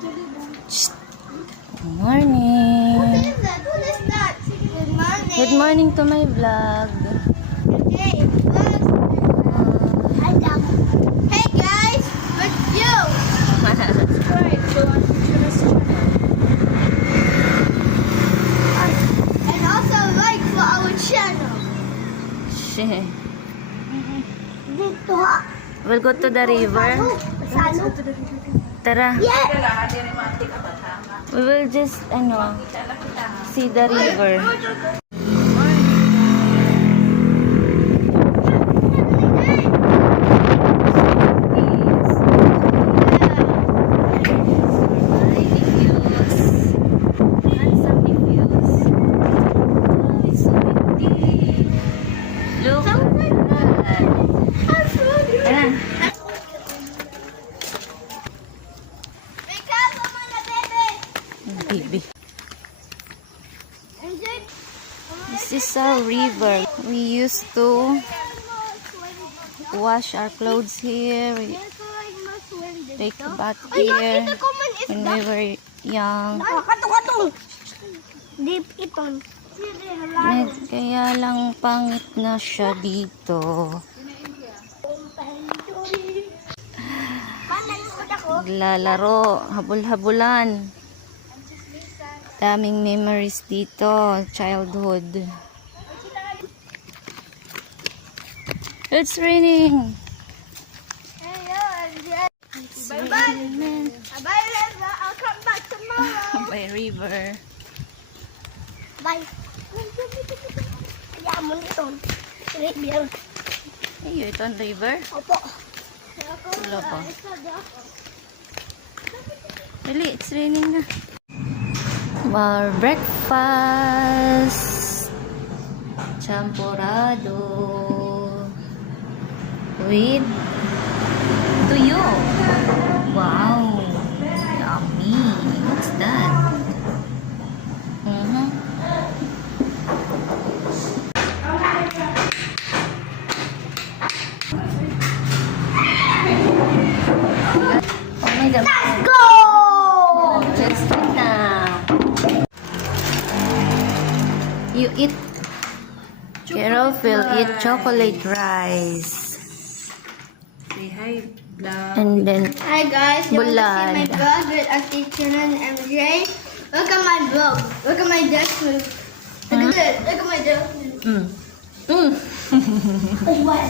Good morning. What is that? Good morning. Good morning to my vlog. Hey, hey guys, what's you? Subscribe to our channel. And also like for our channel. Shit. Dito. We'll go to the river. Salo. Tara. Yeah. We will just, see the river. Look at that. Tara. Baby. This is a river. We used to wash our clothes here. We take a bath here when we were young. Deep iton. Kaya lang pangit na siya dito. Naglalaro, habol-habulan. Daming memories dito, childhood. It's raining. Bye-bye. Bye, Reza. I'll come back tomorrow. By river. Bye. Kaya mo nito. River. Ay, ito ang river. Opo. Wala pa. Dali, it's raining na. Our breakfast. Champurado. With tuyo. Wow. Yummy. What's that? Oh my God. Let's go! Let's eat now. You eat. Carol will eat chocolate rice. Say hi, vlog. And then, Hi guys, you want to see my Bulad. vlog with Auntie Tina and MJ? Look at my vlog. Look at my desk move. Look at this. Look at my desk move. mm. Oh, what?